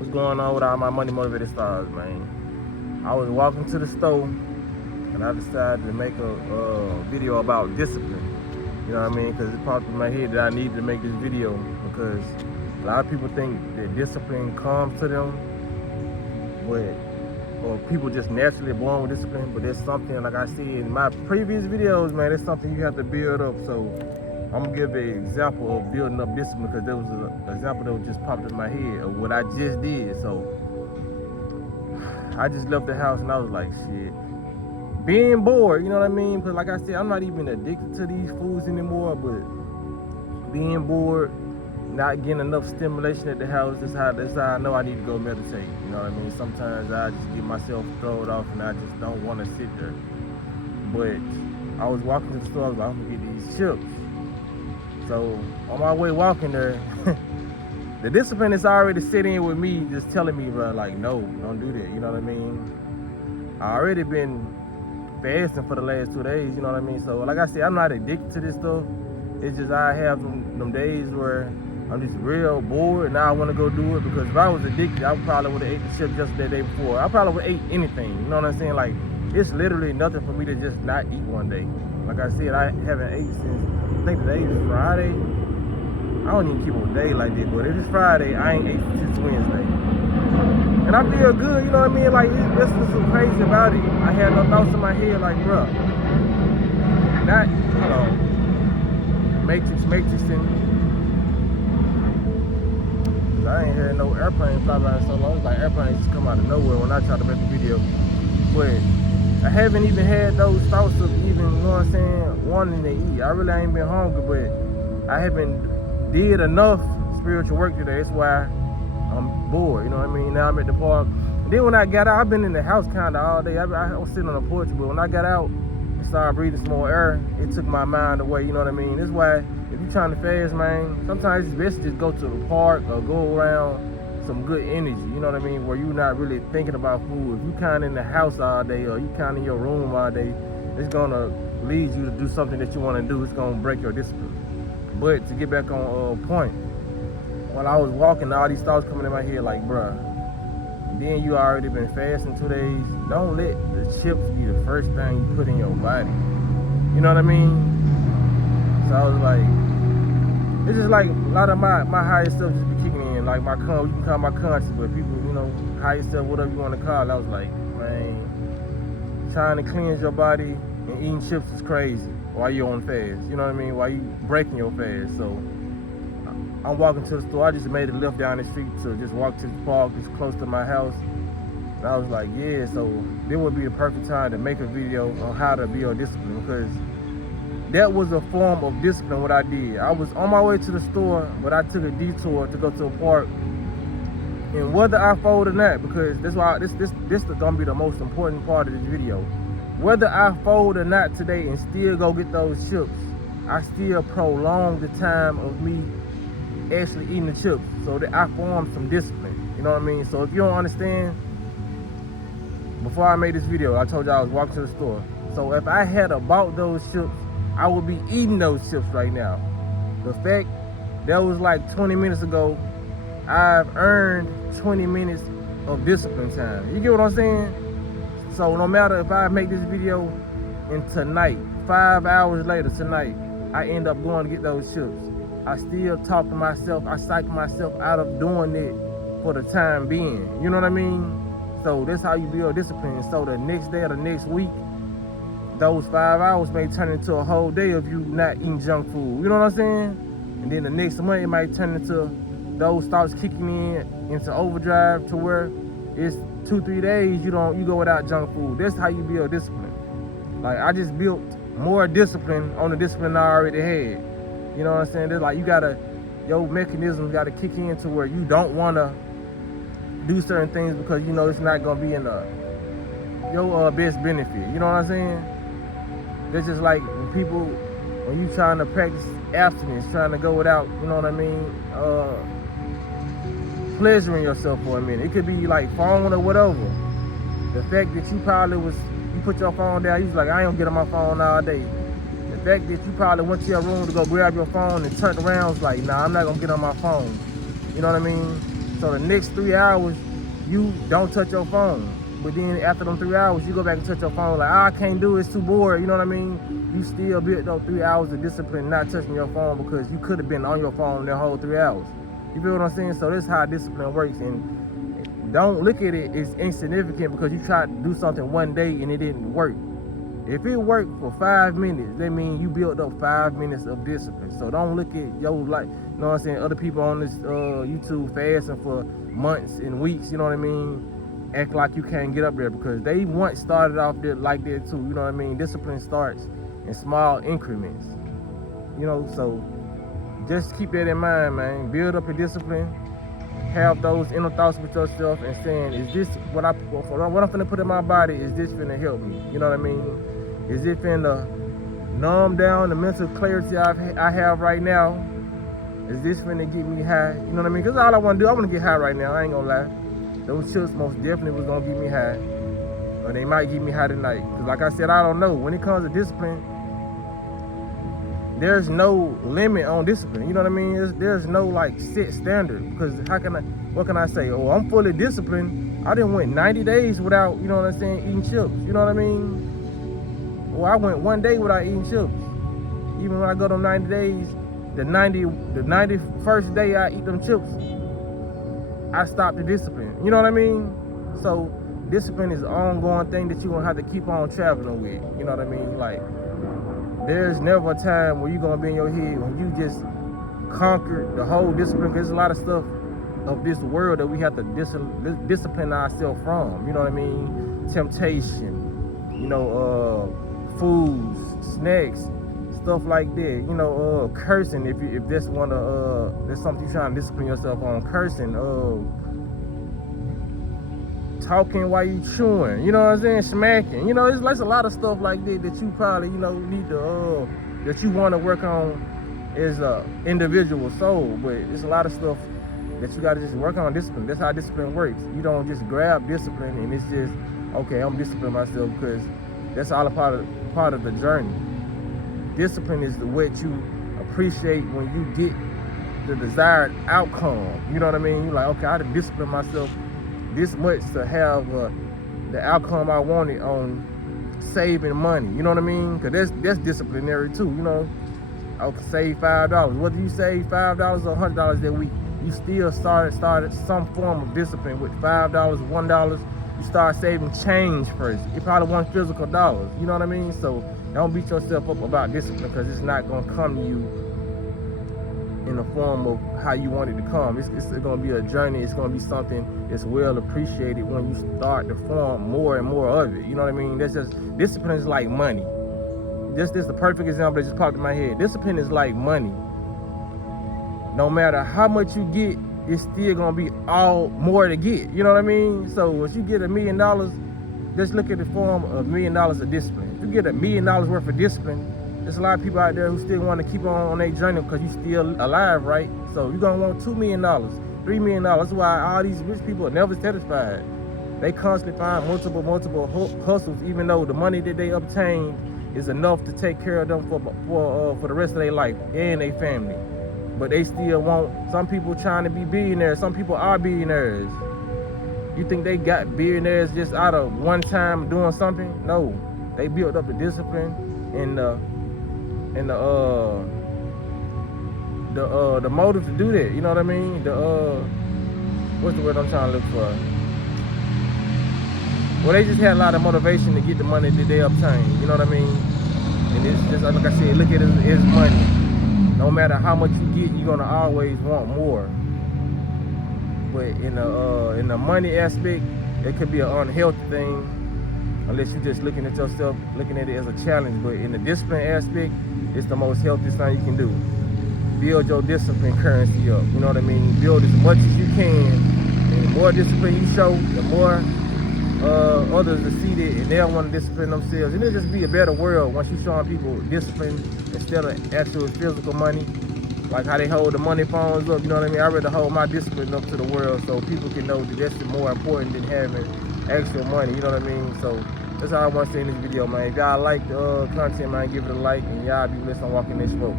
What's going on with all my money motivated stars, man? I was walking to the store and I decided to make a video about discipline. You know what I mean? Because it popped in my head that I need to make this video because a lot of people think that discipline comes to them, but or people just naturally born with discipline. But there's something, like I said in my previous videos, man, it's something you have to build up. So I'm gonna give an example of building up discipline because there was an example that just popped in my head of what I just did. So I just left the house and I was like, shit, being bored, you know what I mean? Because like I said, I'm not even addicted to these foods anymore, but being bored, not getting enough stimulation at the house, that's how I know I need to go meditate. You know what I mean? Sometimes I just get myself thrown off and I just don't want to sit there. But I was walking to the store, I was like, I'm gonna get these chips. So on my way walking there, the discipline is already sitting in with me, just telling me, bro, like, no, don't do that. You know what I mean? I already been fasting for the last 2 days. You know what I mean? So like I said, I'm not addicted to this stuff. It's just I have them days where I'm just real bored and now I want to go do it, because if I was addicted, I probably would have ate the chips just the day before. I probably would have ate anything. You know what I'm saying? Like, it's literally nothing for me to just not eat one day. Like I said, I haven't ate since, I think today is Friday. I don't even keep a day like this, but if it's Friday, I ain't ate since Wednesday. And I feel good, you know what I mean? Like, this was so crazy about it. I had no thoughts in my head, like, bro, not, you know, matrixing. I ain't heard no airplane fly by in so long. It's like airplanes just come out of nowhere when I try to make a video. But I haven't even had those thoughts of even, you know what I'm saying, wanting to eat. I really ain't been hungry, but I haven't did enough spiritual work today. That's why I'm bored, you know what I mean? Now I'm at the park. And then when I got out, I've been in the house kind of all day. I was sitting on the porch, but when I got out and started breathing some more air, it took my mind away, you know what I mean? That's why if you're trying to fast, man, sometimes it's best to just go to the park or go around some good energy, you know what I mean, where you're not really thinking about food. If you kind of in the house all day or you kind of in your room all day, it's going to lead you to do something that you want to do. It's going to break your discipline. But to get back on point, while I was walking, all these thoughts coming in my head like, bruh, then you already been fasting 2 days. Don't let the chips be the first thing you put in your body. You know what I mean? So I was like, it's just like a lot of my higher stuff just be kicking in. Like you can call my conscience, but people, you know, higher stuff, whatever you want to call it. I was like, man, trying to cleanse your body and eating chips is crazy while you're on fast. You know what I mean? While you breaking your fast. So I'm walking to the store. I just made a left down the street to just walk to the park. It's close to my house. And I was like, yeah, so this would be the perfect time to make a video on how to build discipline, because that was a form of discipline what I did. I was on my way to the store, but I took a detour to go to a park. And whether I fold or not, because that's why this is gonna be the most important part of this video. Whether I fold or not today and still go get those chips, I still prolong the time of me actually eating the chips so that I form some discipline. You know what I mean? So if you don't understand, before I made this video, I told you I was walking to the store. So if I had bought those chips, I would be eating those chips right now. The fact that was like 20 minutes ago, I've earned 20 minutes of discipline time. You get what I'm saying? So no matter if I make this video and tonight, 5 hours later tonight, I end up going to get those chips, I still talk to myself, I psych myself out of doing it for the time being. You know what I mean? So that's how you build discipline. So the next day or the next week, those 5 hours may turn into a whole day of you not eating junk food. You know what I'm saying? And then the next month, it might turn into those thoughts kicking in into overdrive to where it's 2-3 days you go without junk food. That's how you build discipline. Like, I just built more discipline on the discipline I already had. You know what I'm saying? There's like, your mechanism gotta kick in to where you don't wanna do certain things because you know it's not gonna be in your best benefit. You know what I'm saying? That's just like when you trying to practice abstinence, trying to go without, you know what I mean, pleasuring yourself for a minute. It could be like phone or whatever. The fact that you put your phone down, you was like, I ain't gonna get on my phone all day. The fact that you probably went to your room to go grab your phone and turned around was like, nah, I'm not gonna get on my phone. You know what I mean? So the next 3 hours, you don't touch your phone. But then after them 3 hours, you go back and touch your phone like, I can't do it, it's too bored, you know what I mean? You still built those 3 hours of discipline not touching your phone because you could have been on your phone that whole 3 hours. You feel what I'm saying? So this is how discipline works. And don't look at it as insignificant because you tried to do something one day and it didn't work. If it worked for 5 minutes, that means you built up 5 minutes of discipline. So don't look at your life, you know what I'm saying, other people on this YouTube fasting for months and weeks, you know what I mean? Act like you can't get up there because they once started off there like that too, you know what I mean? Discipline starts in small increments, you know, so just keep that in mind, man. Build up your discipline, have those inner thoughts with yourself and saying, is this what I'm finna put in my body, is this finna help me? You know what I mean? Is it finna numb down the mental clarity I have right now? Is this finna get me high? You know what I mean? Because all I wanna do, I wanna get high right now, I ain't gonna lie. Those chips most definitely was gonna get me high. Or they might get me high tonight. Because like I said, I don't know. When it comes to discipline, there's no limit on discipline. You know what I mean? There's no like set standard. Because what can I say? Oh, I'm fully disciplined. I didn't went 90 days without, you know what I'm saying, eating chips. You know what I mean? Well, I went 1 day without eating chips. Even when I go them 90 days, the 91st day I eat them chips, I stopped the discipline. You know what I mean? So discipline is an ongoing thing that you're gonna have to keep on traveling with. You know what I mean? Like, there's never a time where you're gonna be in your head when you just conquer the whole discipline. There's a lot of stuff of this world that we have to discipline ourselves from. You know what I mean? Temptation, you know, foods, snacks, stuff like that. You know, cursing if that's that's something you're trying to discipline yourself on. Cursing, talking while you chewing, you know what I'm saying, smacking. You know, it's like a lot of stuff like that that you probably, you know, need to that you want to work on as a individual soul. But it's a lot of stuff that you got to just work on discipline. That's how discipline works. You don't just grab discipline and it's just, okay, I'm disciplining myself, because that's all a part of the journey. Discipline is what you appreciate when you get the desired outcome. You know what I mean? You're like, okay, I done disciplined myself this much to have the outcome I wanted on saving money. You know what I mean? Because that's disciplinary too. You know, I could save $5. Whether you save $5 or $100 that week, you still started some form of discipline with $5, $1. You start saving change first. It probably wasn't physical dollars. You know what I mean? So don't beat yourself up about discipline, because it's not going to come to you in the form of how you want it to come. It's going to be a journey. It's going to be something that's well appreciated when you start to form more and more of it. You know what I mean? That's just, discipline is like money. This is the perfect example that just popped in my head. Discipline is like money. No matter how much you get, it's still going to be all more to get. You know what I mean? So if you get $1 million, just look at the form of $1 million of discipline. If you get $1 million worth of discipline, there's a lot of people out there who still want to keep on their journey because you're still alive, right? So you're going to want $2 million, $3 million. That's why all these rich people are never satisfied. They constantly find multiple hustles, even though the money that they obtain is enough to take care of them for the rest of their life and their family. But they still want, some people trying to be billionaires. Some people are billionaires. You think they got billionaires just out of one time doing something? No, they built up the discipline and the motive to do that. You know what I mean? What's the word I'm trying to look for? Well, they just had a lot of motivation to get the money that they obtained. You know what I mean? And it's just like I said, look at it as money. No matter how much you get, you're gonna always want more. But in the money aspect, it could be an unhealthy thing, unless you're just looking at yourself, looking at it as a challenge. But in the discipline aspect, it's the most healthiest thing you can do. Build your discipline currency up. You know what I mean? Build as much as you can. And the more discipline you show, the more others will see that, and they'll want to discipline themselves. And it'll just be a better world once you showing people discipline instead of actual physical money. Like how they hold the money phones up, you know what I mean? I'd rather hold my discipline up to the world so people can know that that's more important than having actual money, you know what I mean? So that's all I want to say in this video, man. If y'all like the content, man, give it a like, and y'all be blessed on walking this road.